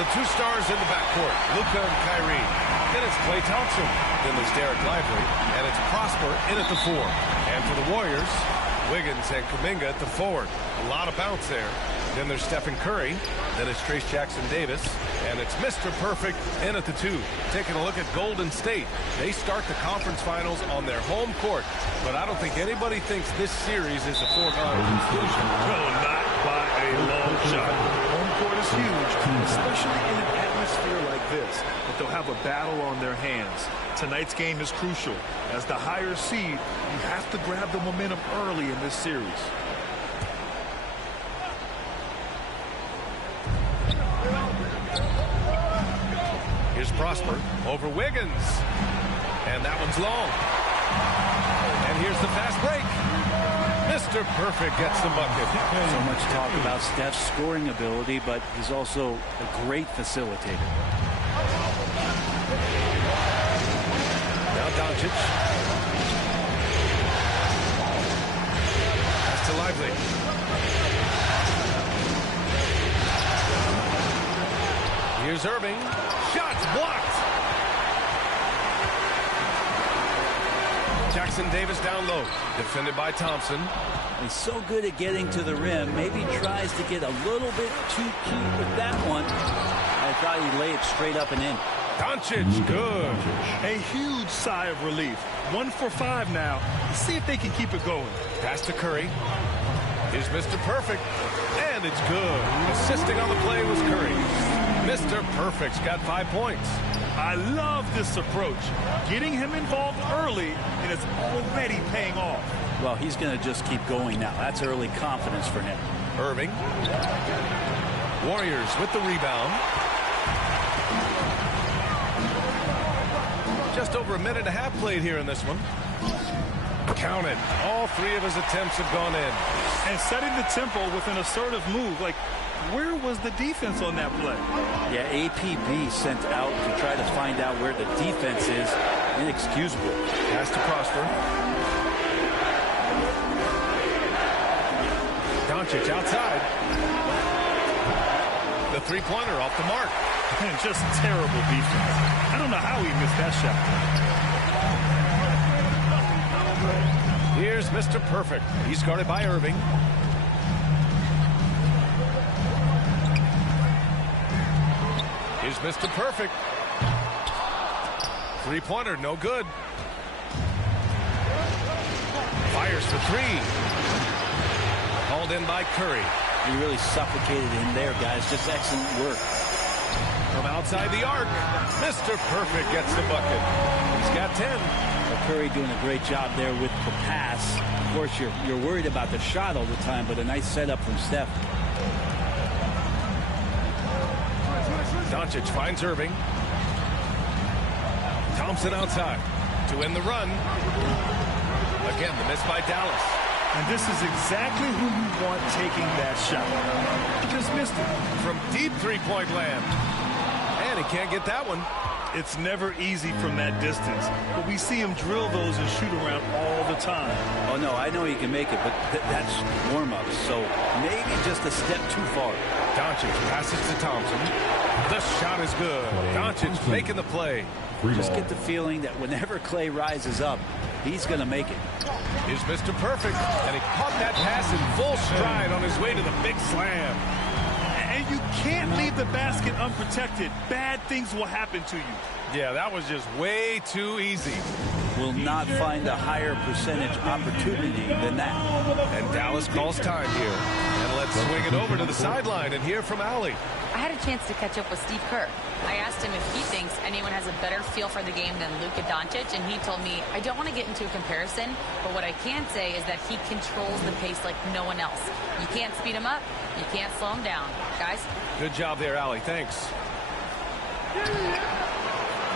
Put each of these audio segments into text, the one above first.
The two stars in the backcourt, Luka and Kyrie. Then it's Klay Thompson. Then there's Derek Lively. And it's Prosper in at the 4. And for the Warriors, Wiggins and Kuminga at the forward. A lot of bounce there. Then there's Stephen Curry. Then it's Trace Jackson-Davis. And it's Mr. Perfect in at the 2. Taking a look at Golden State. They start the conference finals on their home court. But I don't think anybody thinks this series is a foregone conclusion. No, not by a long shot. Home court is huge, especially in an atmosphere like this. But they'll have a battle on their hands. Tonight's game is crucial. As the higher seed, you have to grab the momentum early in this series. Here's Prosper over Wiggins. And that one's long. And here's the fast break. Mr. Perfect gets the bucket. So much talk about Steph's scoring ability, but he's also a great facilitator. Now Doncic. Pass to Lively. Here's Irving. Shots blocked. Jackson-Davis down low. Defended by Thompson. He's so good at getting to the rim. Maybe tries to get a little bit too cute with that one. I thought he'd lay it straight up and in. Doncic, good. A huge sigh of relief. 1 for 5 now. Let's see if they can keep it going. Pass to Curry. Here's Mr. Perfect. And it's good. Assisting on the play was Curry. Mr. Perfect's got 5 points. I love this approach. Getting him involved early, and it's already paying off. Well, he's going to just keep going now. That's early confidence for him. Irving. Warriors with the rebound. Just over a minute and a half played here in this one. Count it. All 3 of his attempts have gone in. And setting the tempo with an assertive move. Like, where was the defense on that play? Yeah, APB sent out to try to find out where the defense is. Inexcusable. Pass to Prosper. Doncic outside. The three-pointer off the mark. And just terrible defense. I don't know how he missed that shot. Here's Mr. Perfect. He's guarded by Irving. Here's Mr. Perfect. Three-pointer, no good. Fires for 3. Called in by Curry. He really suffocated him there, guys. Just excellent work. From outside the arc, Mr. Perfect gets the bucket. He's got 10. Well, Curry doing a great job there with the pass. Of course, you're worried about the shot all the time, but a nice setup from Steph. Doncic finds Irving. Thompson outside to end the run. Again, the miss by Dallas. And this is exactly who you want taking that shot. He just missed it. From deep three-point land. And he can't get that one. It's never easy from that distance, but we see him drill those and shoot around all the time. Oh, no, I know he can make it, but that's warm-ups, so maybe just a step too far. Doncic passes to Thompson. The shot is good. Doncic making the play. Just get the feeling that whenever Klay rises up, he's going to make it. Here's Mr. Perfect, and he caught that pass in full stride on his way to the big slam. And you can't leave the basket unprotected. Bad things will happen to you. Yeah, that was just way too easy. Will not find a higher percentage opportunity than that. And Dallas calls time here. And let's swing it over to the sideline and hear from Allie. I had a chance to catch up with Steve Kerr. I asked him if he thinks anyone has a better feel for the game than Luka Doncic, and he told me, I don't want to get into a comparison, but what I can say is that he controls the pace like no one else. You can't speed him up, you can't slow him down. Guys? Good job there, Allie. Thanks.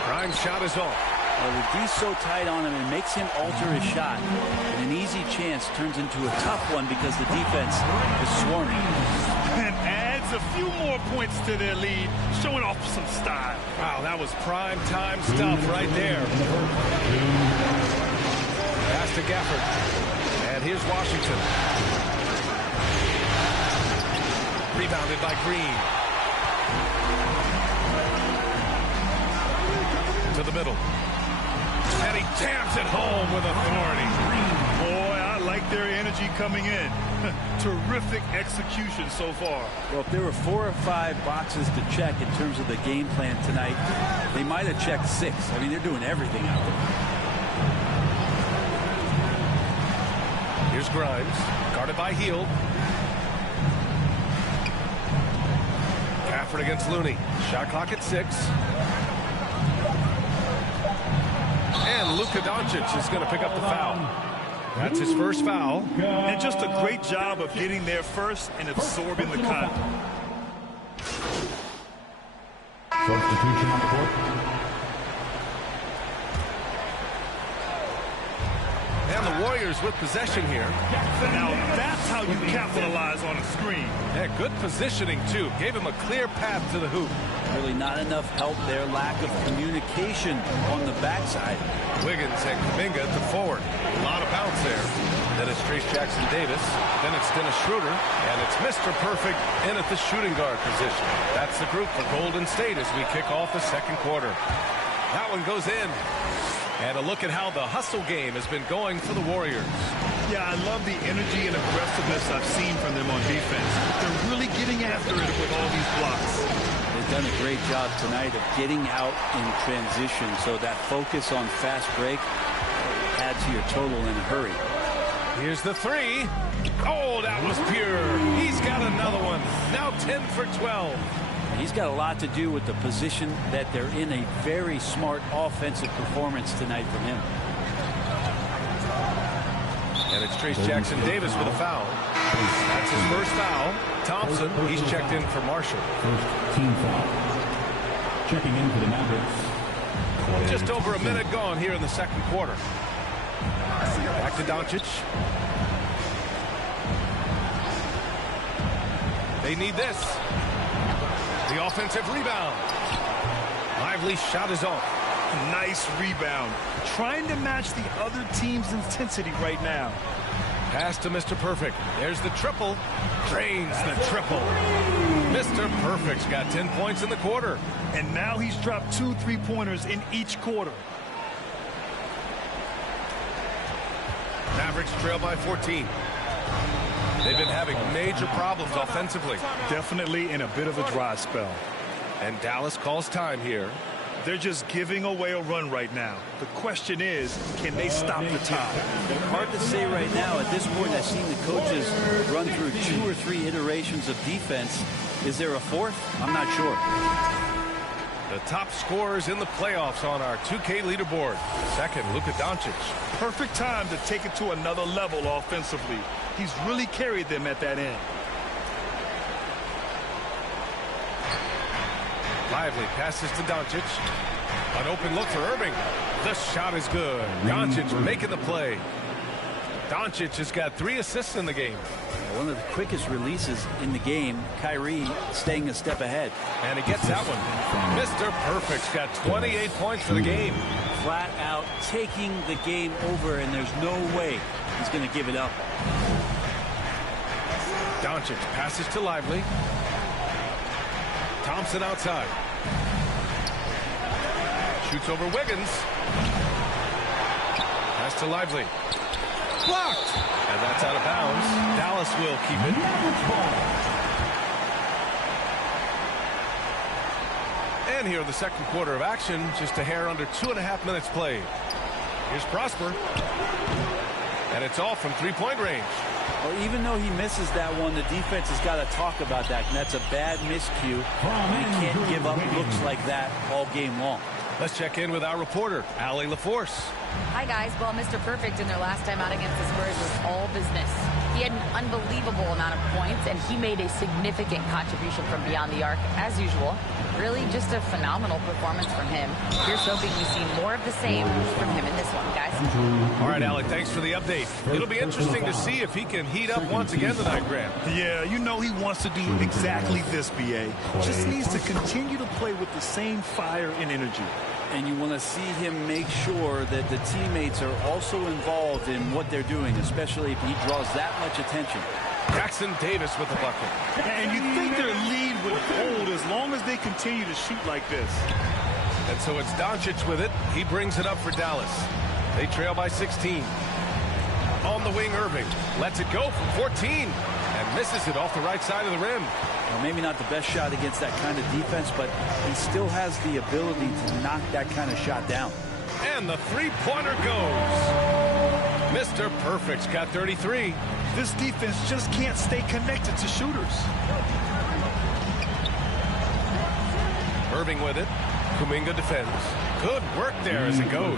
Grimes' shot is off. Well, the D's so tight on him, it makes him alter his shot. And an easy chance turns into a tough one because the defense is swarming. And adds a few more points to their lead, showing off some style. Wow, that was prime time stuff right there. Pass to Gafford. And here's Washington. Rebounded by Green. To the middle. And he jams it home with authority. Boy, I like their energy coming in. Terrific execution so far. Well, if there were 4 or 5 boxes to check in terms of the game plan tonight, they might have checked 6. I mean, they're doing everything out there. Here's Grimes, guarded by Hield. Gafford against Looney. Shot clock at 6. And Luka Doncic is going to pick up the foul. That's his first foul. And just a great job of getting there first and absorbing the contact. Substitution on the court. And the Warriors with possession here. Now that's how you capitalize on a screen. Yeah, good positioning, too. Gave him a clear path to the hoop. Really not enough help there. Lack of communication on the backside. Wiggins and Kuminga at the forward. A lot of bounce there. Then it's Trace Jackson-Davis. Then it's Dennis Schroeder. And it's Mr. Perfect in at the shooting guard position. That's the group for Golden State as we kick off the second quarter. That one goes in. And a look at how the hustle game has been going for the Warriors. Yeah, I love the energy and aggressiveness I've seen from them on defense. They're really getting after it with all these blocks. They've done a great job tonight of getting out in transition, so that focus on fast break adds to your total in a hurry. Here's the 3. Oh, that was pure. He's got another one. Now 10 for 12. He's got a lot to do with the position that they're in. A very smart offensive performance tonight from him. And it's Trace Jackson-Davis with a foul. That's his first foul. Thompson, he's checked in for Marshall. First team foul. Checking in for the Mavericks. Just over a minute gone here in the second quarter. Back to Doncic. They need this. The offensive rebound. Lively shot is off. Nice rebound. Trying to match the other team's intensity right now. Pass to Mr. Perfect. There's the triple. Drains the triple. Mr. Perfect's got 10 points in the quarter. And now he's dropped 2 3-pointers in each quarter. Mavericks trail by 14. They've been having major problems offensively. Definitely in a bit of a dry spell. And Dallas calls time here. They're just giving away a run right now. The question is, can they stop the tide? Hard to say right now. At this point, I've seen the coaches run through 2 or 3 iterations of defense. Is there a 4th? I'm not sure. The top scorers in the playoffs on our 2K leaderboard. Second, Luka Doncic. Perfect time to take it to another level offensively. He's really carried them at that end. Lively passes to Doncic. An open look for Irving. The shot is good. Doncic making the play. Doncic has got 3 assists in the game. One of the quickest releases in the game. Kyrie staying a step ahead. And he gets that one. Mr. Perfect's got 28 points for the game. Flat out taking the game over, and there's no way he's going to give it up. Doncic passes to Lively. Thompson outside. Shoots over Wiggins. Pass to Lively. Blocked. And that's out of bounds. Dallas will keep it. And here in the second quarter of action, just a hair under 2.5 minutes played. Here's Prosper. And it's all from 3-point range. Well, even though he misses that one, the defense has got to talk about that, and that's a bad miscue. You can't give up looks like that all game long. Let's check in with our reporter, Allie LaForce. Hi, guys. Well, Mr. Perfect in their last time out against the Spurs was all business. He had an unbelievable amount of points, and he made a significant contribution from beyond the arc, as usual. Really just a phenomenal performance from him. Here's hoping we see more of the same from him in this one, guys. All right, Alec, thanks for the update. It'll be interesting to see if he can heat up once again tonight, Grant. Yeah, you know he wants to do exactly this, B.A. Just needs to continue to play with the same fire and energy. And you want to see him make sure that the teammates are also involved in what they're doing, especially if he draws that much attention. Jackson-Davis with the bucket. And you think their lead would hold as long as they continue to shoot like this. And so it's Doncic with it. He brings it up for Dallas. They trail by 16. On the wing, Irving lets it go from 14 and misses it off the right side of the rim. Well, maybe not the best shot against that kind of defense, but he still has the ability to knock that kind of shot down. And the three-pointer goes. Mr. Perfect's got 33. This defense just can't stay connected to shooters. Irving with it. Kuminga defends. Good work there as it goes.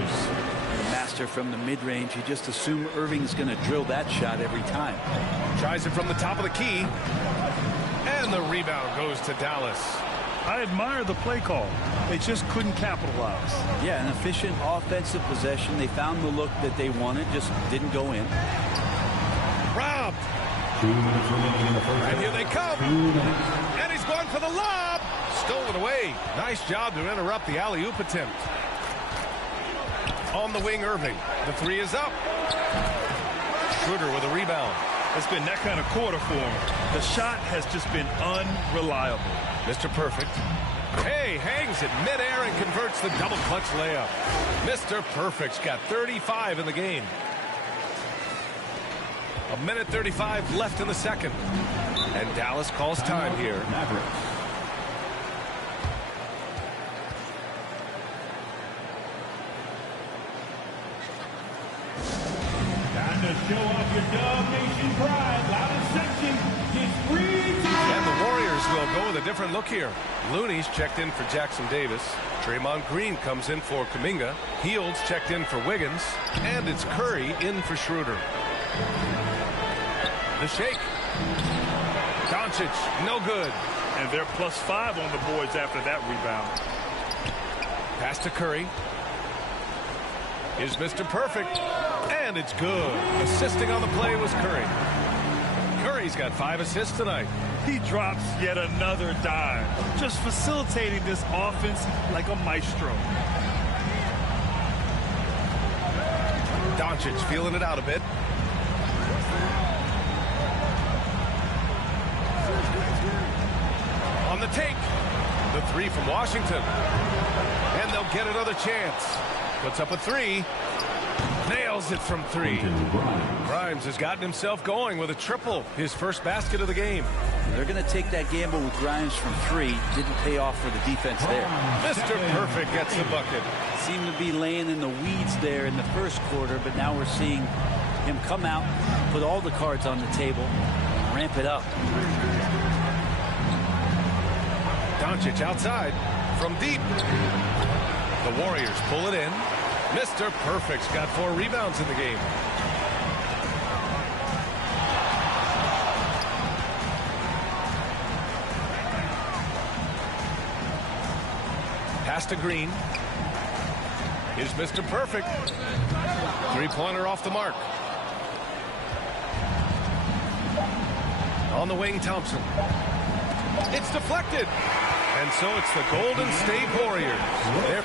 Master from the mid-range. You just assume Irving's going to drill that shot every time. Tries it from the top of the key. And the rebound goes to Dallas. I admire the play call. They just couldn't capitalize. Yeah, an efficient offensive possession. They found the look that they wanted, just didn't go in. Robbed. 2 minutes remaining in the first. And here they come. And he's going for the lob. Stolen away. Nice job to interrupt the alley-oop attempt. On the wing, Irving. The three is up. Schroeder with a rebound. It's been that kind of quarter for him. The shot has just been unreliable. Mr. Perfect. Hey, hangs it midair and converts the double clutch layup. Mr. Perfect's got 35 in the game. 1:35 left in the second. And Dallas calls time here. Mavericks. Time to show off your Dub Nation pride. Loudest section gets free. And the Warriors will go with a different look here. Looney's checked in for Jackson Davis. Draymond Green comes in for Kuminga. Fields checked in for Wiggins. And it's Curry in for Schroeder. The shake. Doncic, no good. And they're +5 on the boards after that rebound. Pass to Curry. Here's Mr. Perfect. And it's good. Assisting on the play was Curry. Curry's got 5 assists tonight. He drops yet another dime. Just facilitating this offense like a maestro. Doncic feeling it out a bit. On the take. The three from Washington. And they'll get another chance. Puts up a three. Nails it from 3. Grimes has gotten himself going with a triple. His first basket of the game. They're going to take that gamble with Grimes from 3. Didn't pay off for the defense there. Mr. Perfect gets the bucket. Seemed to be laying in the weeds there in the first quarter, but now we're seeing him come out, put all the cards on the table, ramp it up. Doncic outside from deep. The Warriors pull it in. Mr. Perfect's got 4 rebounds in the game. Pass to Green. Here's Mr. Perfect. Three-pointer off the mark. On the wing, Thompson. It's deflected. And so it's the Golden State Warriors. They're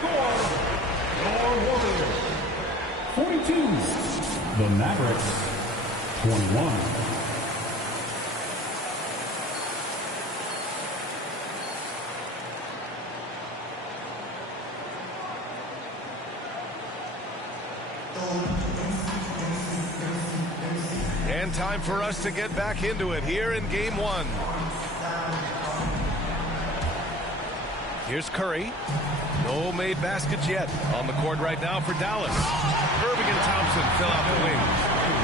42. The Mavericks, 21. And time for us to get back into it here in Game 1. Here's Curry. No made baskets yet. On the court right now for Dallas. Irving and Thompson fill out the wings.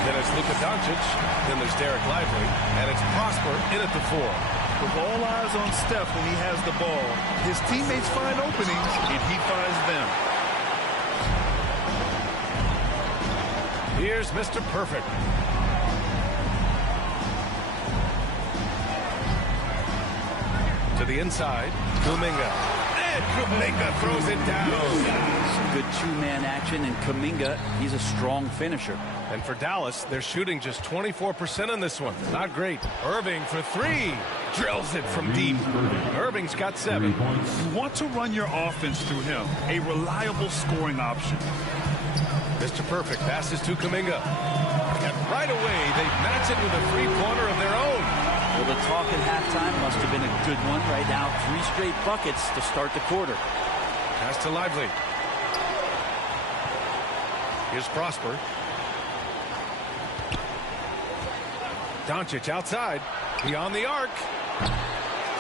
Then it's Luka Doncic. Then there's Derek Lively. And it's Prosper in at the 4. With all eyes on Steph when he has the ball, his teammates find openings and he finds them. Here's Mr. Perfect. To the inside. Kuminga. And Kuminga throws it down. Some good two-man action, and Kuminga, he's a strong finisher. And for Dallas, they're shooting just 24% on this one. Not great. Irving for 3. Drills it from deep. Irving's got 7. You want to run your offense through him. A reliable scoring option. Mr. Perfect passes to Kuminga. And right away, they match it with a three-pointer of their own. Well, the talk at halftime must have been a good one. Right now, 3 straight buckets to start the quarter. Pass to Lively. Here's Prosper. Doncic outside. Beyond the arc.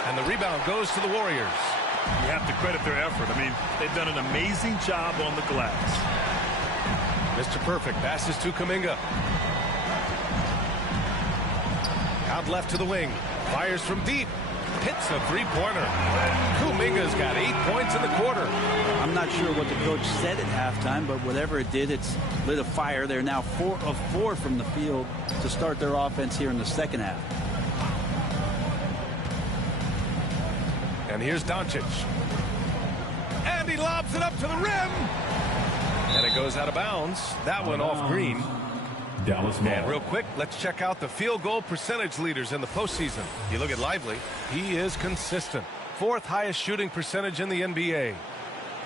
And the rebound goes to the Warriors. You have to credit their effort. I mean, they've done an amazing job on the glass. Mr. Perfect passes to Kuminga. Out left to the wing. Fires from deep. Hits a three-pointer. Kuminga's got 8 points in the quarter. I'm not sure what the coach said at halftime, but whatever it did, it's lit a fire. They're now 4 of 4 from the field to start their offense here in the second half. And here's Doncic. And he lobs it up to the rim. And it goes out of bounds. That one off Green. And real quick, let's check out the field goal percentage leaders in the postseason. You look at Lively. He is consistent. 4th highest shooting percentage in the NBA.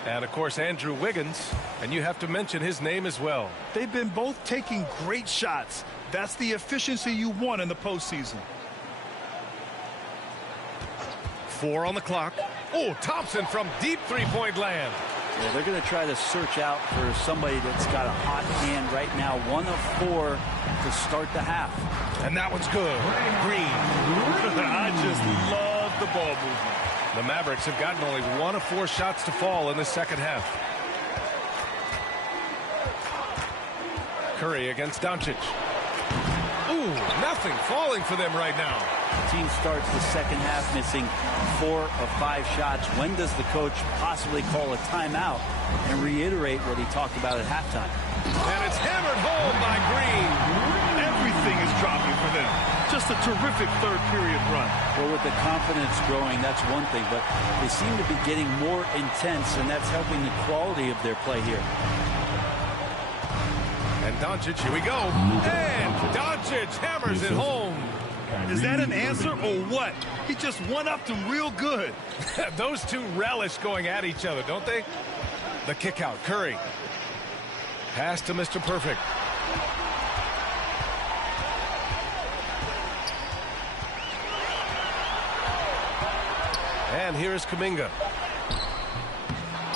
And, of course, Andrew Wiggins. And you have to mention his name as well. They've been both taking great shots. That's the efficiency you want in the postseason. 4 on the clock. Oh, Thompson from deep three-point land. Yeah, they're going to try to search out for somebody that's got a hot hand right now. 1 of 4 to start the half. And that one's good. Green. I just love the ball movement. The Mavericks have gotten only 1 of 4 shots to fall in the second half. Curry against Doncic. Ooh, nothing falling for them right now. The team starts the second half missing 4 of 5 shots. When does the coach possibly call a timeout and reiterate what he talked about at halftime? And it's hammered home by Green. Everything is dropping for them. Just a terrific third period run. Well, with the confidence growing, that's one thing, but they seem to be getting more intense, and that's helping the quality of their play here. And Doncic, here we go. And Doncic hammers it home. Is that an answer or what? He just one-upped him real good. Those two relish going at each other, don't they? The kick out, Curry. Pass to Mr. Perfect. And here's Kuminga.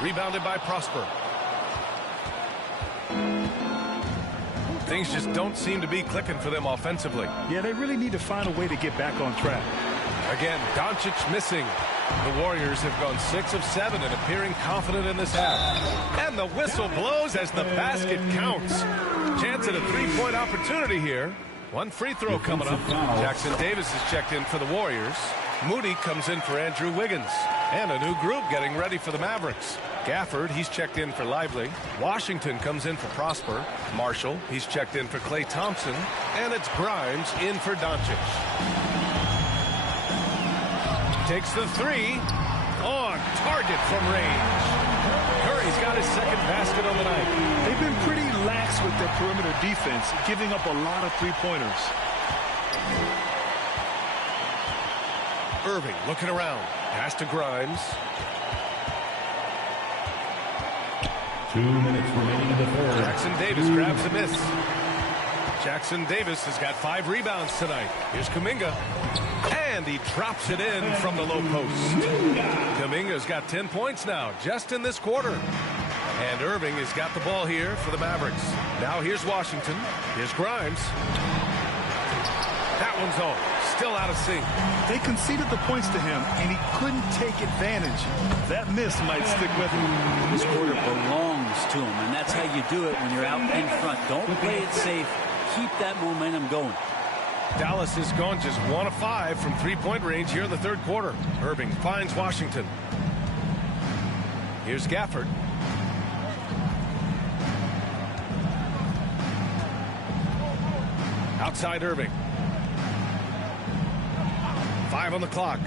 Rebounded by Prosper. Things just don't seem to be clicking for them offensively. Yeah, they really need to find a way to get back on track. Again, Doncic missing. The Warriors have gone 6 of 7 and appearing confident in this half. And the whistle blows as the basket counts. Chance at a three-point opportunity here. 1 free throw coming up. Jackson Davis is checked in for the Warriors. Moody comes in for Andrew Wiggins. And a new group getting ready for the Mavericks. Gafford, he's checked in for Lively. Washington comes in for Prosper. Marshall, he's checked in for Klay Thompson. And it's Grimes in for Doncic. Takes the 3. On target from range. Curry's got his second basket on the night. They've been pretty lax with their perimeter defense, giving up a lot of three-pointers. Irving looking around. Pass to Grimes. 2 minutes remaining in the third. Jackson Davis grabs a miss. Jackson Davis has got 5 rebounds tonight. Here's Kuminga. And he drops it in from the low post. Kuminga's got 10 points now, just in this quarter. And Irving has got the ball here for the Mavericks. Now here's Washington. Here's Grimes. That one's home. Still out of sync. They conceded the points to him, and he couldn't take advantage. That miss might stick with him. This quarter belongs to him, and that's how you do it when you're out in front. Don't play it safe. Keep that momentum going. Dallas has gone just 1 of 5 from three-point range here in the third quarter. Irving finds Washington. Here's Gafford. Outside Irving. 5 on the clock.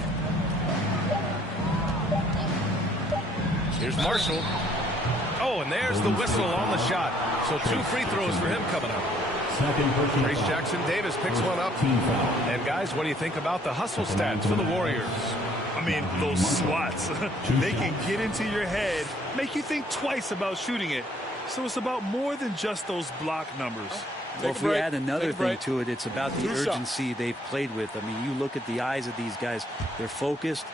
Here's Marshall. Oh, and there's the whistle on the shot. So 2 free throws for him coming up. Trace Jackson Davis picks one up. And guys, what do you think about the hustle stats for the Warriors? I mean, those swats, they can get into your head, make you think twice about shooting it. So it's about more than just those block numbers. Well, if we add another thing to it, it's about the urgency they've played with. I mean, you look at the eyes of these guys. They're focused,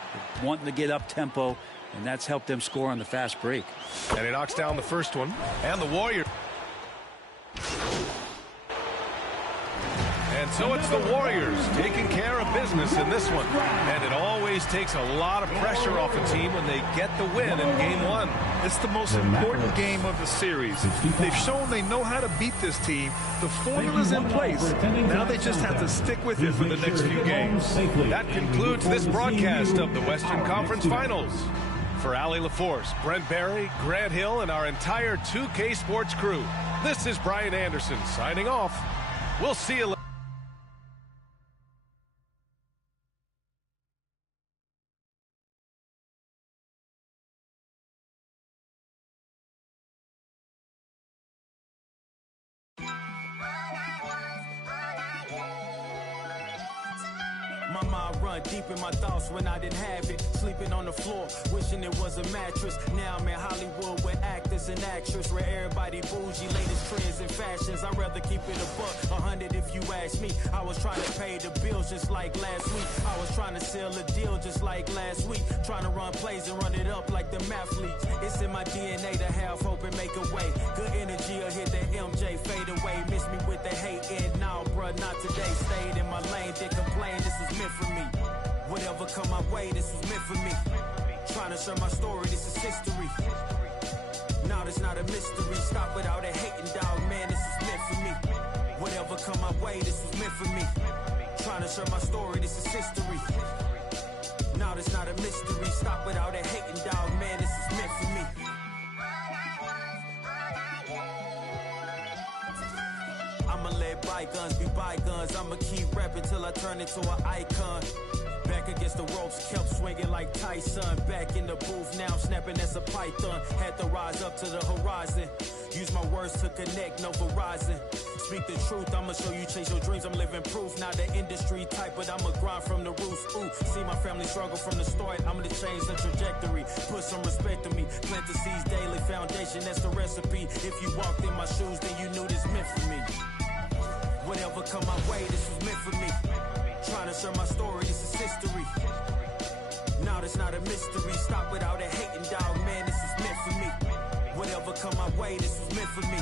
wanting to get up tempo, and that's helped them score on the fast break. And he knocks down the first one. And the Warriors. And so it's the Warriors taking care of business in this one. And it always takes a lot of pressure off a team when they get the win in Game 1. It's the most important game of the series. They've shown they know how to beat this team. The formula's in place. Now they just have to stick with it for the next few games. That concludes this broadcast of the Western Conference Finals. For Allie LaForce, Brent Barry, Grant Hill, and our entire 2K Sports crew, this is Brian Anderson signing off. We'll see you later. My mind run deep in my thoughts when I didn't have it. Sleeping on the floor, wishing it was a mattress. Now I'm in Hollywood with actors and actresses, where everybody bougie, latest trends and fashions. I'd rather keep it a buck, 100 if you ask me. I was trying to pay the bills just like last week. I was trying to sell a deal just like last week. Trying to run plays and run it up like the athletes. It's in my DNA to have hope and make a way. Good energy will hit that MJ fade away. Miss me with the hate and now, bruh, not today. Stayed in my lane, didn't complain, this was meant for me. Whatever come my way, this was meant for me. Trying to share my story, this is history. Now it's not a mystery. Stop without a hating, dog, man, this is meant for me. Whatever come my way, this was meant for me. Trying to share my story, this is history. Now it's not a mystery. Stop without a hating, dog, man, this is meant for me. I'ma let bygones be bygones. I'ma keep rapping till I turn into an icon. Back against the ropes, kept swinging like Tyson. Back in the booth, now I'm snapping as a python. Had to rise up to the horizon. Use my words to connect, no Verizon. Speak the truth, I'ma show you chase your dreams. I'm living proof, not the industry type, but I'ma grind from the roots. Ooh, see my family struggle from the start. I'm gonna change the trajectory. Put some respect on me. Plant the seeds daily, foundation, that's the recipe. If you walked in my shoes, then you knew this meant for me. Whatever come my way, this was meant for me. Trying to share my story, this is history. Now it's not a mystery. Stop without a hating, dog, man, this is meant for me. Whatever come my way, this was meant for me.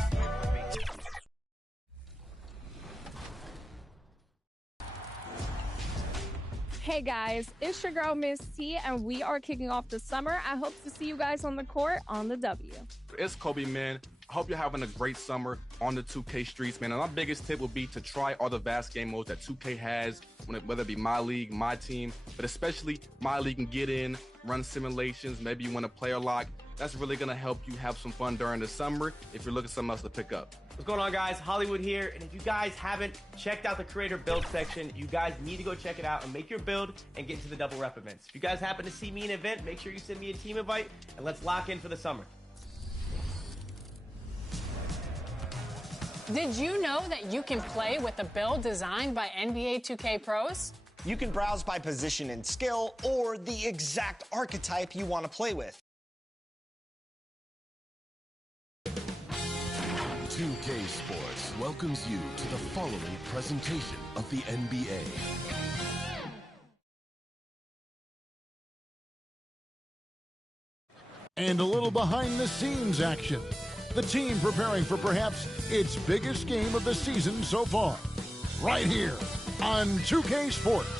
Hey guys, it's your girl Miss T, and we are kicking off the summer. I hope to see you guys on the court on the W. It's Kobe, man. I hope you're having a great summer on the 2K streets, man. And my biggest tip would be to try all the vast game modes that 2K has, whether it be My League, My Team, but especially My League and get in, run simulations, maybe you want a player lock. That's really going to help you have some fun during the summer if you're looking for something else to pick up. What's going on, guys? Hollywood here, and if you guys haven't checked out the creator build section, you guys need to go check it out and make your build and get into the double rep events. If you guys happen to see me in an event, make sure you send me a team invite, and let's lock in for the summer. Did you know that you can play with a build designed by NBA 2K pros? You can browse by position and skill, or the exact archetype you want to play with. 2K Sports welcomes you to the following presentation of the NBA. And a little behind-the-scenes action. The team preparing for perhaps its biggest game of the season so far. Right here on 2K Sports.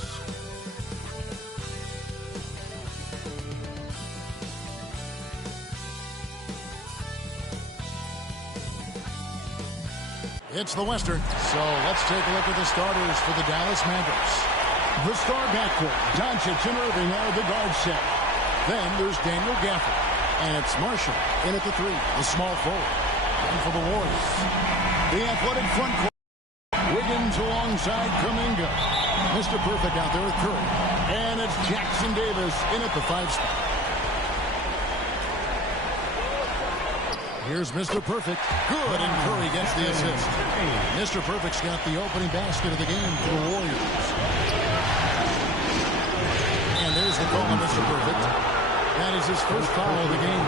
It's the Western. So let's take a look at the starters for the Dallas Mavericks. The star backcourt, Doncic and Irving are the guard set. Then there's Daniel Gafford. And it's Marshall in at the three, the small forward. And for the Warriors, the athletic front court. Wiggins alongside Kuminga. Mr. Perfect out there with Curry. And it's Jackson Davis in at the 5 spot. Here's Mr. Perfect. Good, and Curry gets the assist. Mr. Perfect's got the opening basket of the game for the Warriors. And there's the call on Mr. Perfect. That is his first foul of the game.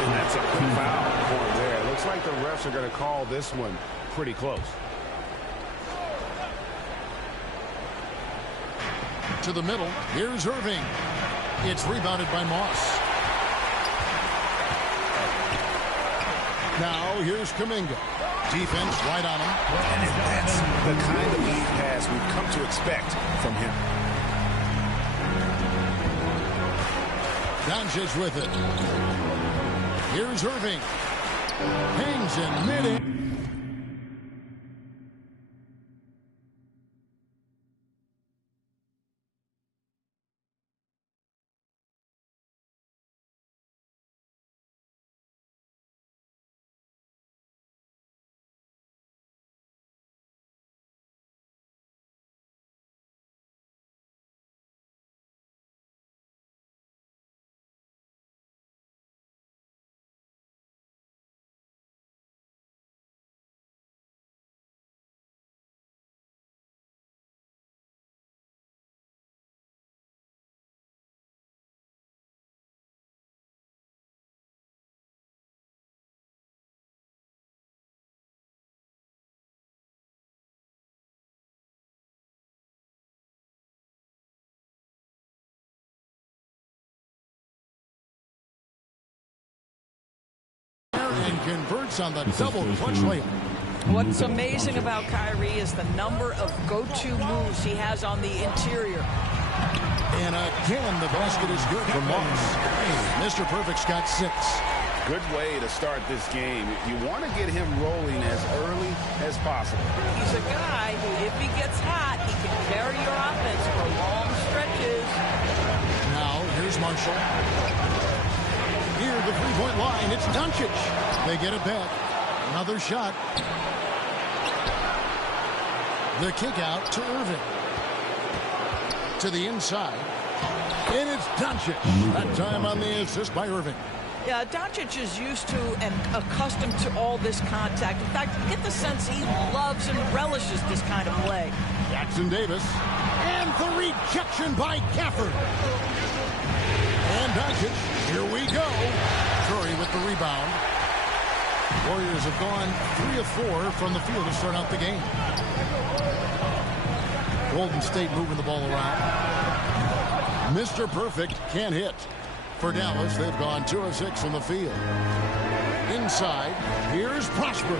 And that's a quick foul point there. It looks like the refs are going to call this one pretty close. To the middle. Here's Irving. It's rebounded by Moss. Now here's Kuminga. Defense right on him. And that's the kind of lead pass we've come to expect from him. Doncic with it. Here's Irving. Hangs in mid-air. And converts on the double clutch layup. What's amazing about Kyrie is the number of go-to moves he has on the interior. And again, the basket is good for Moss. Mr. Perfect's got 6. Good way to start this game. You want to get him rolling as early as possible. He's a guy who, if he gets hot, he can carry your offense for long stretches. Now, here's Marshall. Near the three-point line, it's Doncic. They get it back. Another shot. The kick out to Irving. To the inside. And it's Doncic. That time on the assist by Irving. Yeah, Doncic is used to and accustomed to all this contact. In fact, you get the sense he loves and relishes this kind of play. Jackson Davis. And the rejection by Gafford. And Doncic, here we go. Curry with the rebound. Warriors have gone 3 of 4 from the field to start out the game. Golden State moving the ball around. Mr. Perfect can't hit. For Dallas, they've gone 2 of 6 from the field. Inside, here's Prosper.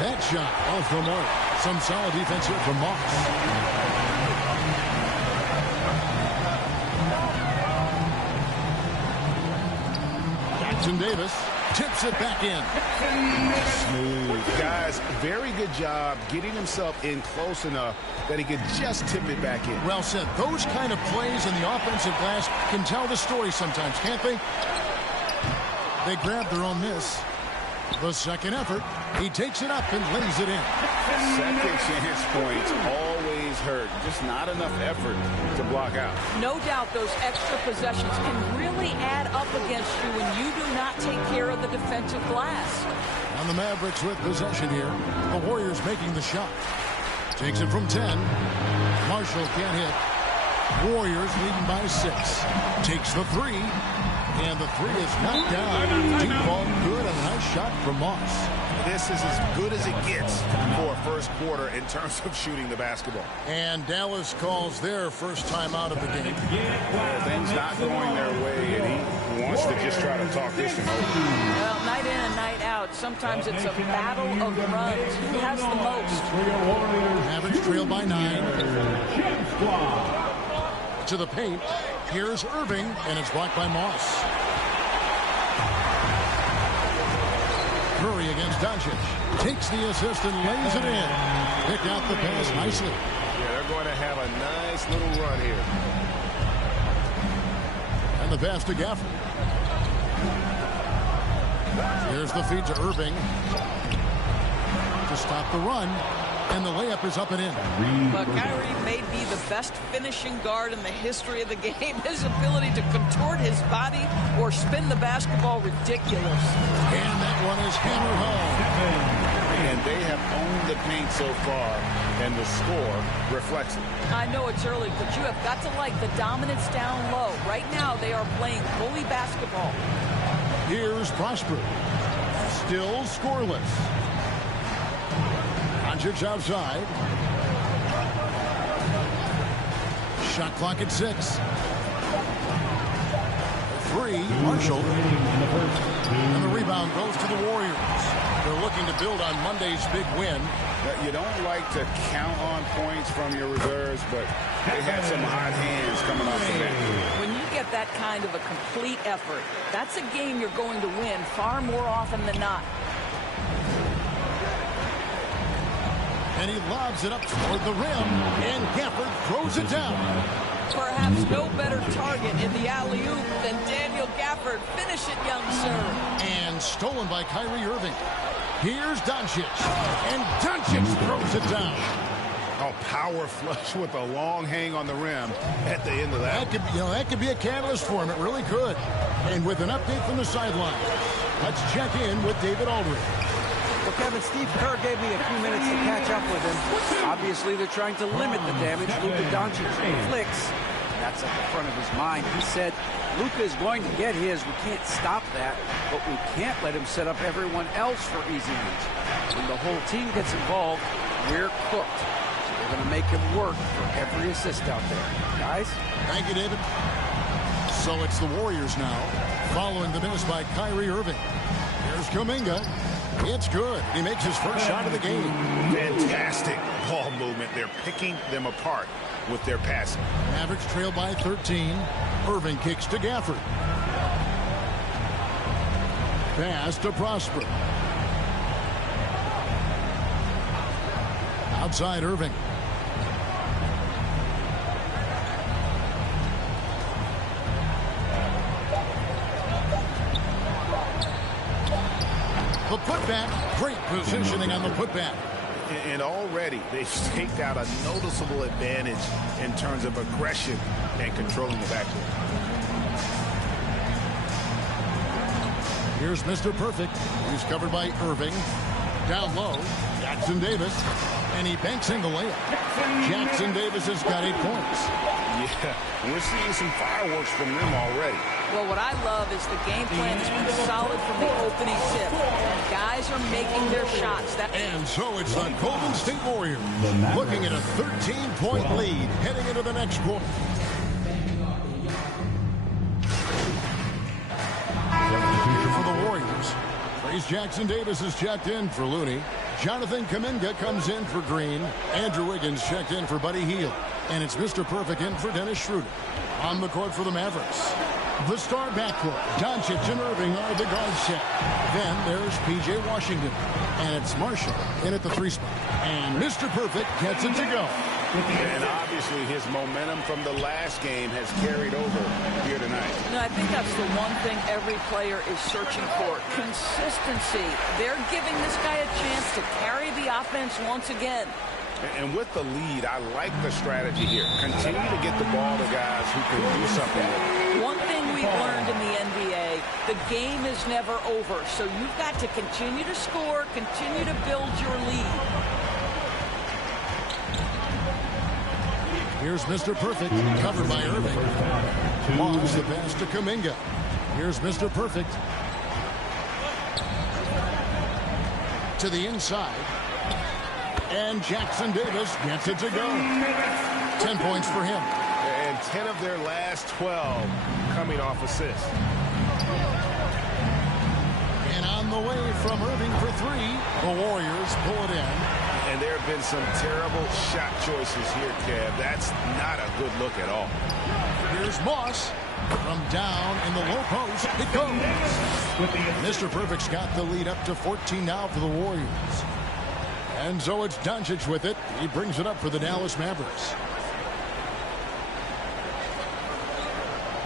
That shot off the mark. Some solid defense here from Moss. Jackson Davis tips it back in. Smooth. Guys, very good job getting himself in close enough that he could just tip it back in. Well said. Those kind of plays in the offensive glass can tell the story sometimes, can't they? They grab their own miss. The second effort, he takes it up and lays it in. Second chance points always hurt. Just not enough effort to block out. No doubt those extra possessions can really add up against you when you do not take care of the defensive glass. And the Mavericks with possession here. The Warriors making the shot. Takes it from 10. Marshall can't hit. Warriors leading by 6. Takes the 3. And the 3 is knocked down. Deep ball good and a nice shot from Moss. This is as good as it gets for a first quarter in terms of shooting the basketball. And Dallas calls their first time out of the game. Well, things not going their way, and he wants to just try to talk this one over. Well, night in and night out, sometimes it's a battle of runs. Who has the most? Mavericks trail by 9. To the paint. Here's Irving, and it's blocked by Moss. Curry against Doncic. Takes the assist and lays it in. Picked out the pass nicely. Yeah, they're going to have a nice little run here. And the pass to Gafford. Here's the feed to Irving. To stop the run. And the layup is up and in. But Kyrie may be the best finishing guard in the history of the game. His ability to contort his body or spin the basketball ridiculous. And that one is hammered home. And they have owned the paint so far, and the score reflects it. I know it's early, but you have got to like the dominance down low. Right now, they are playing bully basketball. Here's Prosper. Still scoreless. Doncic outside. Shot clock at 6. 3, Marshall. And the rebound goes to the Warriors. They're looking to build on Monday's big win. You don't like to count on points from your reserves, but they had some hot hands coming off the bench. When you get that kind of a complete effort, that's a game you're going to win far more often than not. And he lobs it up toward the rim, and Gafford throws it down. Perhaps no better target in the alley-oop than Daniel Gafford. Finish it, young sir. And stolen by Kyrie Irving. Here's Doncic, and Doncic throws it down. Oh, power flush with a long hang on the rim at the end of that. That could be a catalyst for him. It really could. And with an update from the sideline, let's check in with David Aldridge. Well, Kevin, Steve Kerr gave me a few minutes to catch up with him. Obviously, they're trying to limit the damage Luka Doncic inflicts. That's at the front of his mind. He said, Luka is going to get his. We can't stop that, but we can't let him set up everyone else for easy ones. When the whole team gets involved, we're cooked. So we're going to make him work for every assist out there. Guys? Thank you, David. So it's the Warriors now, following the miss by Kyrie Irving. Here's Kuminga. It's good. He makes his first shot of the game. Fantastic ball movement. They're picking them apart with their passing. Mavericks trail by 13. Irving kicks to Gafford. Pass to Prosper. Outside Irving. The putback, great positioning on the putback. And already they've staked out a noticeable advantage in terms of aggression and controlling the backcourt. Here's Mr. Perfect. He's covered by Irving. Down low, Jackson Davis. And he banks in the layup. Jackson Davis has got 8 points. Yeah, we're seeing some fireworks from them already. Well, what I love is the game plan has been solid from the opening tip. And guys are making their shots. And so it's the Golden State Warriors looking at a 13-point lead heading into the next quarter. For the Warriors, Trace Jackson Davis is checked in for Looney. Jonathan Kuminga comes in for Green. Andrew Wiggins checked in for Buddy Hield. And it's Mr. Perfect in for Dennis Schroeder. On the court for the Mavericks, the star backcourt, Doncic and Irving are the guard set. Then there's P.J. Washington. And it's Marshall in at the 3 spot. And Mr. Perfect gets it to go. And obviously his momentum from the last game has carried over here tonight. No, I think that's the one thing every player is searching for. Consistency. They're giving this guy a chance to carry the offense once again. And with the lead, I like the strategy here. Continue to get the ball to guys who can do something with it. One thing we've learned in the NBA, the game is never over. So you've got to continue to score, continue to build your lead. Here's Mr. Perfect, covered by Irving. Longs the pass to Kuminga. Here's Mr. Perfect. To the inside. And Jackson Davis gets it to go. 10 points for him. And 10 of their last 12 coming off assists. And on the way from Irving for 3, the Warriors pull it in. And there have been some terrible shot choices here, Kev. That's not a good look at all. Here's Moss. From down in the low post, it goes. Mr. Perfect's got the lead up to 14 now for the Warriors. And so it's Doncic with it. He brings it up for the Dallas Mavericks.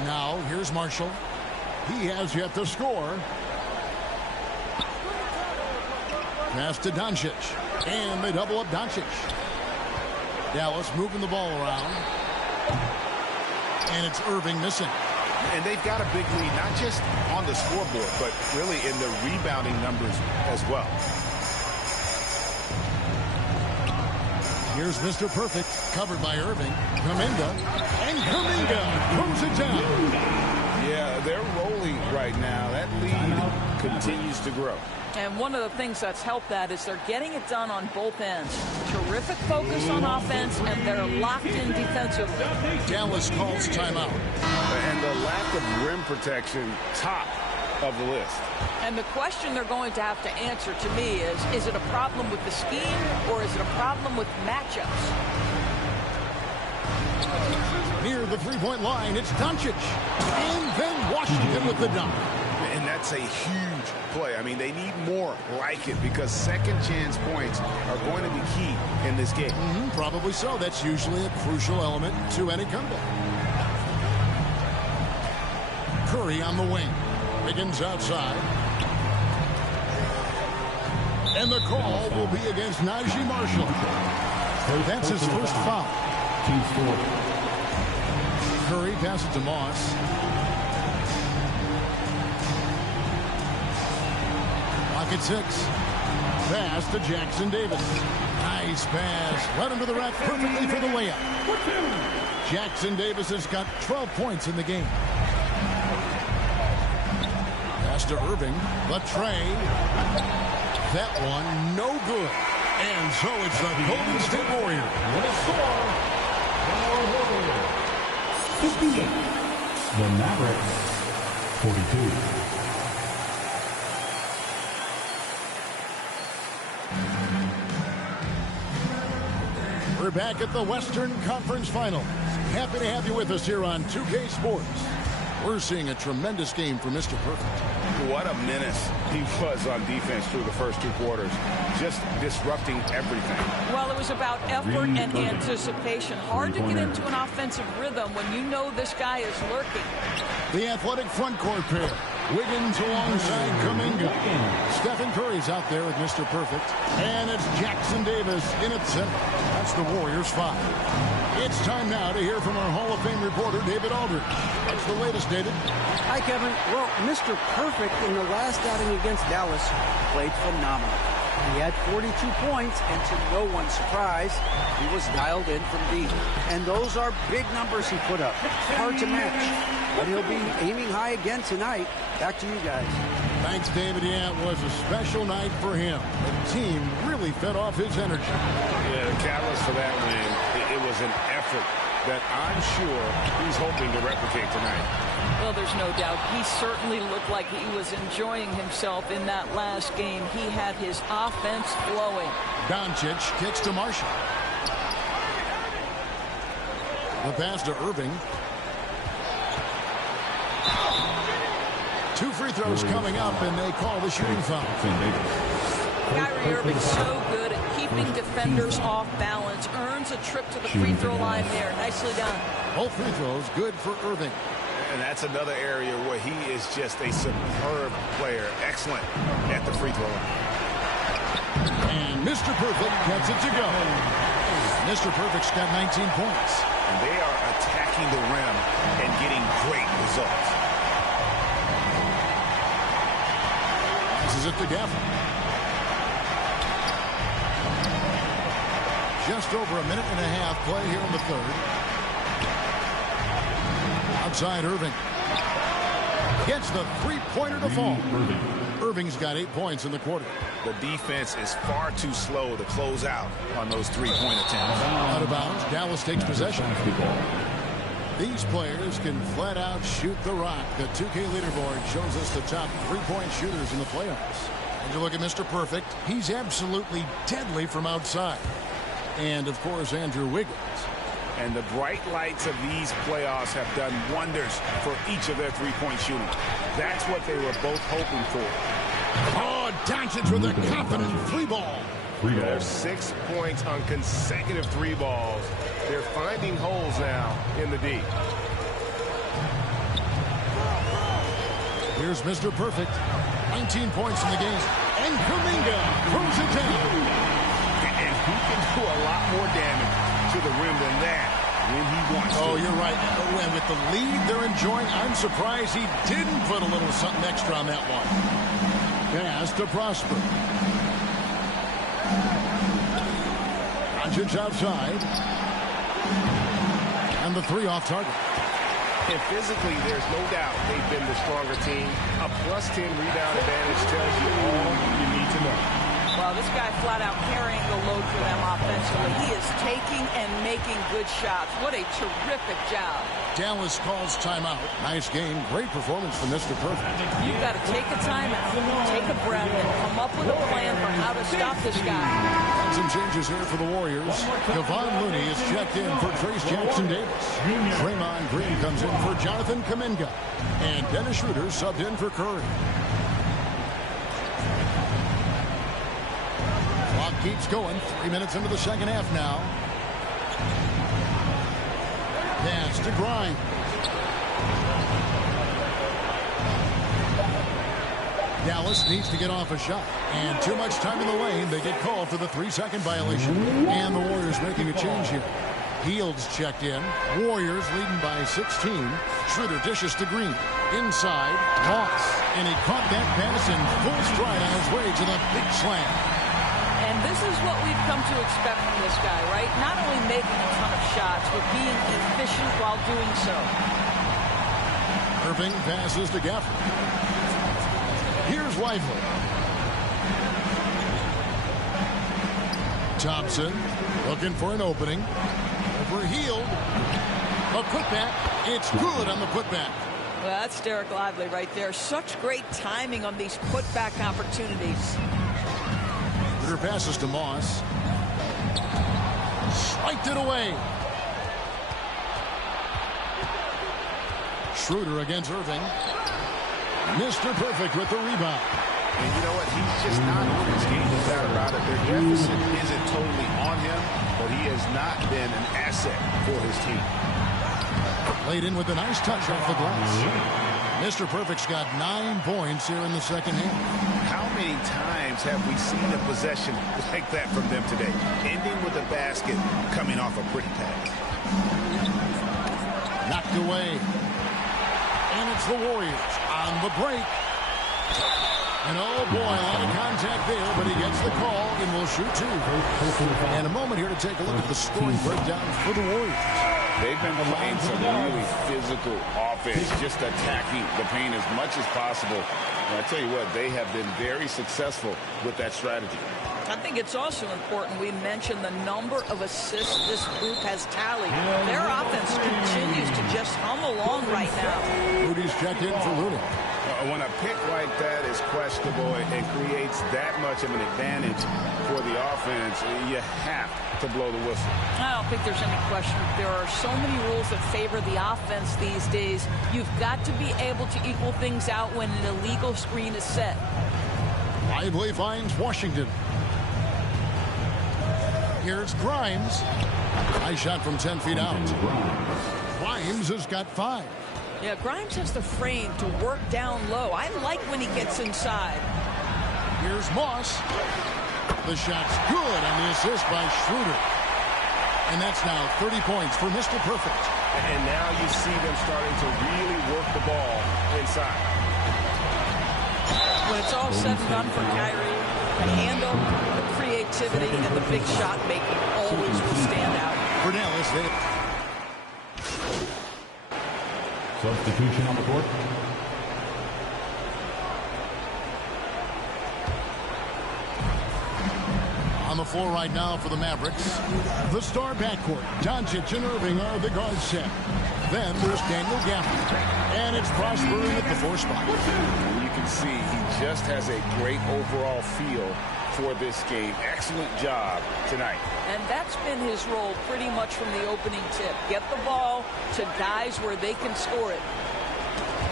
Now, here's Marshall. He has yet to score. Pass to Doncic. And they double up Doncic. Dallas moving the ball around. And it's Irving missing. And they've got a big lead, not just on the scoreboard, but really in the rebounding numbers as well. Here's Mr. Perfect, covered by Irving. Kuminga, and Kuminga throws it down. Yeah, they're rolling right now. That lead continues to grow. And one of the things that's helped that is they're getting it done on both ends. Terrific focus on offense, and they're locked in defensively. Dallas calls timeout. And the lack of rim protection, top of the list. And the question they're going to have to answer to me is it a problem with the scheme or is it a problem with matchups? Near the three-point line, it's Doncic. And then Washington with the dunk. And that's a huge play. I mean, they need more like it because second chance points are going to be key in this game. Probably so. That's usually a crucial element to any comeback. Curry on the wing. Wiggins outside. And the call will be against Najee Marshall. That's his first foul. Curry passes to Moss. Clock at 6. Pass to Jackson Davis. Nice pass. Right under the rack perfectly for the layup. Jackson Davis has got 12 points in the game. Pass to Irving. The tray. That one no good. And so it's the Golden State Warriors. What a score. The Warriors 58. The Mavericks 42. We're back at the Western Conference Finals. Happy to have you with us here on 2K Sports. We're seeing a tremendous game from Mr. Perfect. What a menace he was on defense through the first two quarters. Just disrupting everything. Well, it was about effort and anticipation. Hard to get into an offensive rhythm when you know this guy is lurking. The athletic front court pair. Wiggins alongside Kuminga. Stephen Curry's out there with Mr. Perfect. And it's Jackson Davis in at center. That's the Warriors 5. It's time now to hear from our Hall of Fame reporter, David Aldridge. What's the latest, David? Hi, Kevin. Well, Mr. Perfect in the last outing against Dallas played phenomenal. He had 42 points, and to no one's surprise, he was dialed in from deep. And those are big numbers he put up. Hard to match. But he'll be aiming high again tonight. Back to you guys. Thanks, David. Yeah, it was a special night for him. The team really fed off his energy. Yeah, the catalyst for that win, it was an effort that I'm sure he's hoping to replicate tonight. Well, there's no doubt. He certainly looked like he was enjoying himself in that last game. He had his offense flowing. Doncic kicks to Marshall. The pass to Irving. 2 free throws coming up, and they call the shooting foul. Kyrie Irving so good at keeping defenders off balance. Earns a trip to the free throw line there. Nicely done. Both free throws good for Irving. And that's another area where he is just a superb player. Excellent at the free throw line. And Mr. Perfect gets it to go. Mr. Perfect's got 19 points. And they are attacking the rim and getting great results. This is it to Gafford. Just over a minute and a half play here in the third. Outside Irving. Gets the three-pointer to fall. Irving's got 8 points in the quarter. The defense is far too slow to close out on those three-point attempts. Out of bounds. Dallas takes possession. These players can flat out shoot the rock. The 2K leaderboard shows us the top three-point shooters in the playoffs. And you look at Mr. Perfect. He's absolutely deadly from outside. And, of course, Andrew Wiggins. And the bright lights of these playoffs have done wonders for each of their three-point shooting. That's what they were both hoping for. Oh, Doncic with a confident three ball. There's 6 points on consecutive three balls. They're finding holes now in the D. Here's Mr. Perfect. 19 points in the game. And Kuminga throws it down. And he can do a lot more damage to the rim than that when he wants to. Oh, you're right. And with the lead they're enjoying, I'm surprised he didn't put a little something extra on that one. Pass to Prosper. Doncic outside. And the three off target. And physically, there's no doubt they've been the stronger team, a +10 rebound advantage tells you all you need to know. Well, this guy flat out carrying the load for them offensively. He is taking and making good shots. What a terrific job. Dallas calls timeout. Nice game. Great performance from Mr. Perfect. You've got to take a timeout, take a breath, and come up with a plan for how to stop this guy. And some changes here for the Warriors. Kevon Looney is checked in for Trace Jackson-Davis. Draymond Green comes in for Jonathan Kuminga. And Dennis Schroeder subbed in for Curry. Clock keeps going. 3 minutes into the second half now. Pass to Grimes. Dallas needs to get off a shot. And too much time in the lane. They get called for the 3-second violation. And the Warriors making a change here. Fields checked in. Warriors leading by 16. Schroeder dishes to Green. Inside. Moss. And he caught that pass in full stride on his way to the big slam. And this is what we've come to expect from this guy, right? Not only making a ton of shots, but being efficient while doing so. Irving passes to Gafford. Here's Lively. Thompson looking for an opening. Overhealed. A putback. It's good on the putback. Well, that's Derek Lively right there. Such great timing on these putback opportunities. Schroeder passes to Moss. Swiped it away. Schroeder against Irving. Mr. Perfect with the rebound. And you know what? He's just not on his game. No doubt about it. Their deficit isn't totally on him, but he has not been an asset for his team. Played in with a nice touch off the glass. Mr. Perfect's got 9 points here in the second half. How many times have we seen a possession like that from them today? Ending with a basket, coming off a pretty pass. Knocked away. And it's the Warriors on the break. And oh boy, a lot of contact there, but he gets the call and will shoot two. And a moment here to take a look at the scoring breakdown for the Warriors. They've been playing some really physical offense, just attacking the paint as much as possible. And I tell you what, they have been very successful with that strategy. I think it's also important we mention the number of assists this group has tallied. Their offense continues to just hum along right now. Rudy's checked in for Looney. When a pick like that is questionable and creates that much of an advantage for the offense, you have to blow the whistle. I don't think there's any question. There are so many rules that favor the offense these days. You've got to be able to equal things out when an illegal screen is set. Lively finds Washington. Here's Grimes. Nice shot from 10 feet out. Grimes has got 5. Yeah, Grimes has the frame to work down low. I like when he gets inside. Here's Moss. The shot's good on the assist by Schroeder. And that's now 30 points for Mr. Perfect. And now you see them starting to really work the ball inside. When it's all said and done for Kyrie, the handle, the creativity, and the big shot making always will stand out. For Dallas, Substitution on the court. On the floor right now for the Mavericks, the star backcourt. Doncic and Irving are the guard set. Then there's Daniel Gafford. And it's Prosper in at the 4 spot. And you can see he just has a great overall feel for this game. Excellent job tonight. And that's been his role pretty much from the opening tip. Get the ball to guys where they can score it.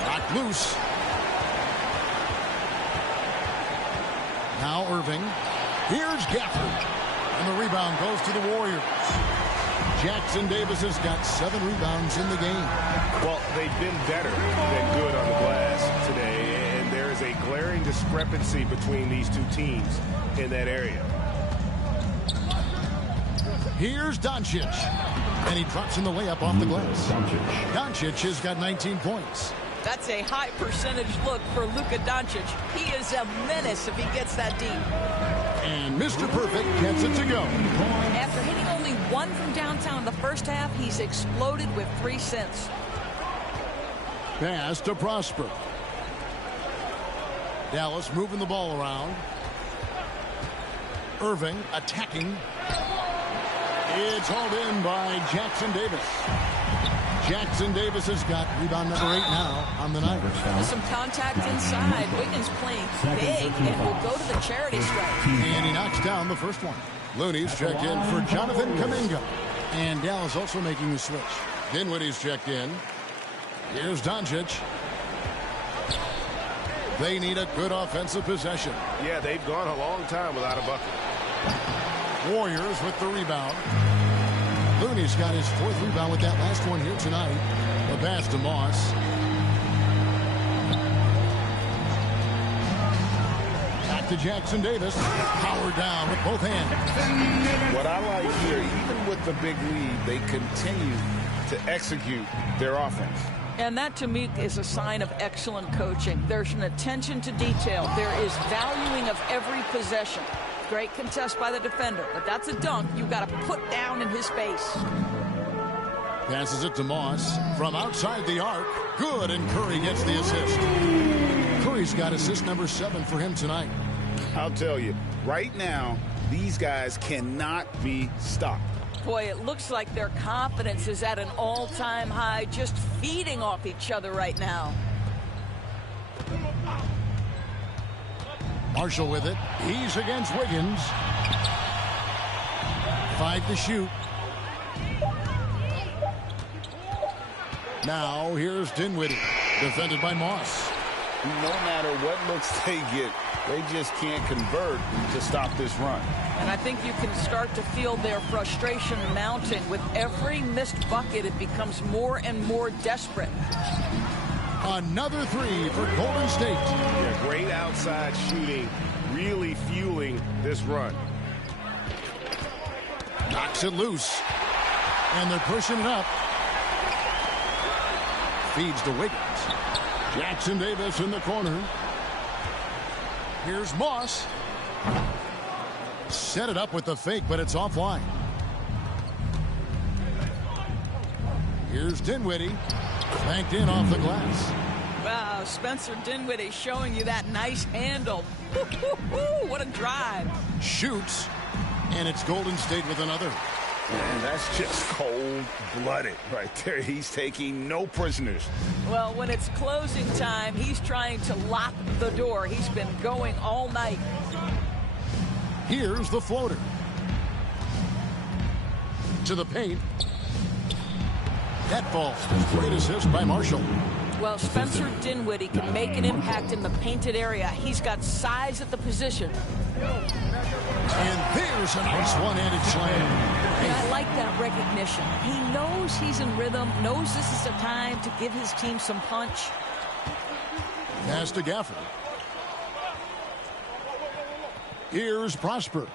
Knocked loose. Now Irving. Here's Gafford. And the rebound goes to the Warriors. Jackson-Davis has got 7 rebounds in the game. Well, they've been better than good on the glass today, and there is a glaring discrepancy between these two teams in that area. Here's Doncic. And he drops in the layup off the glass. Doncic has got 19 points. That's a high percentage look for Luka Doncic. He is a menace if he gets that deep. And Mr. Perfect gets it to go. After hitting only 1 from downtown in the first half, he's exploded with 3 since. Pass to Prosper. Dallas moving the ball around. Irving attacking. It's hauled in by Jackson Davis. Jackson Davis has got rebound number 8 now on the night. Some contact inside. Wiggins playing big and will go to the charity stripe. And he knocks down the first one. Looney's checked in for Jonathan Kuminga. And Dallas also making the switch. Dinwiddie's checked in. Here's Doncic. They need a good offensive possession. Yeah, they've gone a long time without a bucket. Warriors with the rebound. Looney's got his 4th rebound with that last one here tonight. The pass to Moss. Back to Jackson Davis. Power down with both hands. What I like here, even with the big lead, they continue to execute their offense. And that, to me, is a sign of excellent coaching. There's an attention to detail. There is valuing of every possession. Great contest by the defender, but that's a dunk you've got to put down in his face. Passes it to Moss from outside the arc. Good, and Curry gets the assist. Curry's got assist number 7 for him tonight. I'll tell you, right now, these guys cannot be stopped. Boy, it looks like their confidence is at an all-time high, just feeding off each other right now. Marshall with it. He's against Wiggins. 5 to shoot. Now here's Dinwiddie. Defended by Moss. No matter what looks they get, they just can't convert to stop this run. And I think you can start to feel their frustration mounting. With every missed bucket, it becomes more and more desperate. Another 3 for Golden State. Yeah, great outside shooting, really fueling this run. Knocks it loose. And they're pushing it up. Feeds to Wiggins. Jackson Davis in the corner. Here's Moss. Set it up with the fake, but it's offline. Here's Dinwiddie. Banked in off the glass. Wow, Spencer Dinwiddie showing you that nice handle. What a drive. Shoots, and it's Golden State with another. And that's just cold-blooded right there. He's taking no prisoners. Well, when it's closing time, he's trying to lock the door. He's been going all night. Here's the floater. To the paint. That falls. Great assist by Marshall. Well, Spencer Dinwiddie can make an impact in the painted area. He's got size at the position. And there's a nice one-handed slam. And I like that recognition. He knows he's in rhythm, knows this is the time to give his team some punch. Pass to Gafford. Here's Prosper.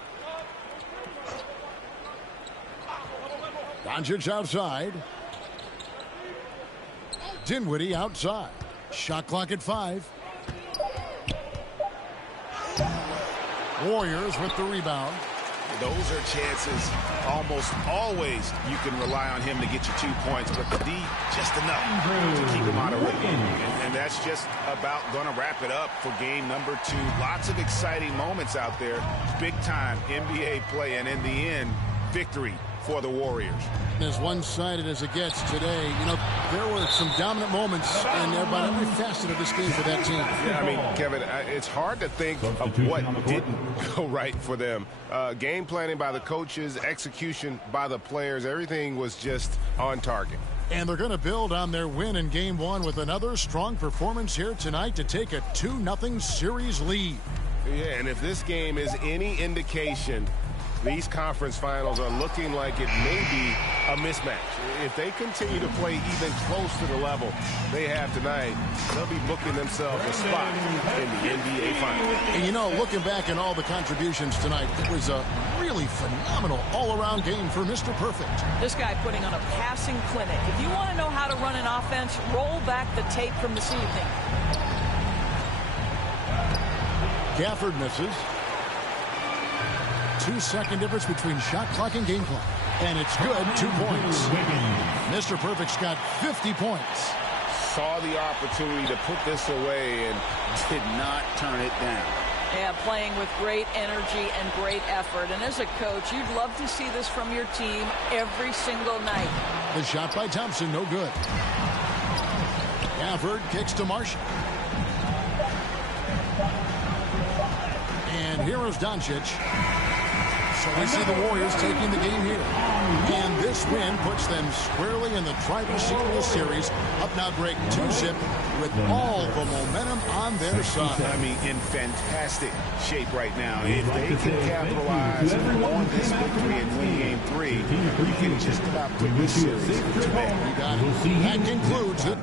Doncic outside. Dinwiddie outside. Shot clock at 5. Warriors with the rebound. Those are chances almost always you can rely on him to get you 2 points, but the D just enough to keep him out of rhythm. And that's just about going to wrap it up for game number 2. Lots of exciting moments out there. Big time NBA play, and in the end, victory for the Warriors. As one-sided as it gets today, you know, there were some dominant moments in about every facet of this game for that team. Yeah, I mean, Kevin, it's hard to think of what didn't go right for them. Game planning by the coaches, execution by the players, everything was just on target. And they're going to build on their win in Game 1 with another strong performance here tonight to take a 2-0 series lead. Yeah, and if this game is any indication, these conference finals are looking like it may be a mismatch. If they continue to play even close to the level they have tonight, they'll be booking themselves a spot in the NBA Finals. And you know, looking back at all the contributions tonight, it was a really phenomenal all-around game for Mr. Perfect. This guy putting on a passing clinic. If you want to know how to run an offense, roll back the tape from this evening. Gafford misses. 2-second difference between shot clock and game clock. And it's good, 2 points. Mr. Perfect's got 50 points. saw the opportunity to put this away and did not turn it down. Yeah, playing with great energy and great effort. And as a coach, you'd love to see this from your team every single night. The shot by Thompson, no good. Gafford kicks to Marshall. And here is Doncic. So we see the Warriors taking the game here. And this win puts them squarely in the driver's seat of the series. Up now, Greg, 2-zip with all the momentum on their side. I mean, in fantastic shape right now. If they can capitalize on this victory and win game 3, you can just about put this series to bed. You got it. That concludes it.